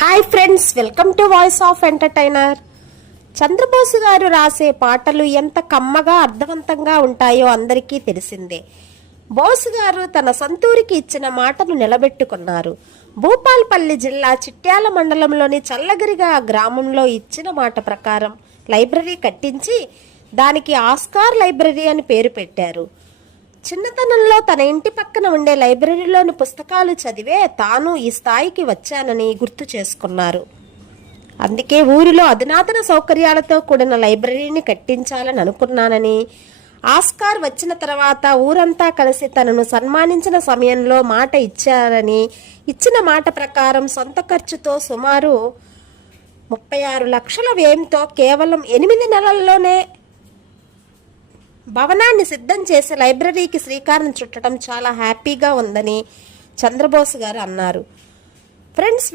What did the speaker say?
Hi friends, welcome to voice of entertainer. Chandra Bose గారు రాసే పాటలు ఎంత కమ్మగా అర్థవంతంగా ఉంటాయో అందరికీ తెలిసిందే. బోసు గారు తన సొంతూరికి ఇచ్చిన మాటను నిలబెట్టుకున్నారు. భూపాల్పల్లి జిల్లా చిట్యాల మండలంలోని చల్లగిరిగా గ్రామంలో ఇచ్చిన మాట ప్రకారం లైబ్రరీ కట్టించి దానికి ఆస్కార్ లైబ్రరీ అని పేరు పెట్టారు. చిన్నతనంలో తన ఇంటి పక్కన ఉండే లైబ్రరీలోని పుస్తకాలు చదివే తాను ఈ స్థాయికి వచ్చానని గుర్తు చేసుకున్నారు. అందుకే ఊరిలో అధునాతన సౌకర్యాలతో కూడిన లైబ్రరీని కట్టించాలని అనుకున్నానని, ఆస్కార్ వచ్చిన తర్వాత ఊరంతా కలిసి తనను సన్మానించిన సమయంలో మాట ఇచ్చారని, ఇచ్చిన మాట ప్రకారం సొంత ఖర్చుతో సుమారు 36 లక్షల వ్యయంతో కేవలం 8 నెలల్లోనే భవనాన్ని సిద్ధం చేసి లైబ్రరీకి శ్రీకారం చుట్టడం చాలా హ్యాపీగా ఉందని చంద్రబోసు గారు అన్నారు. ఫ్రెండ్స్,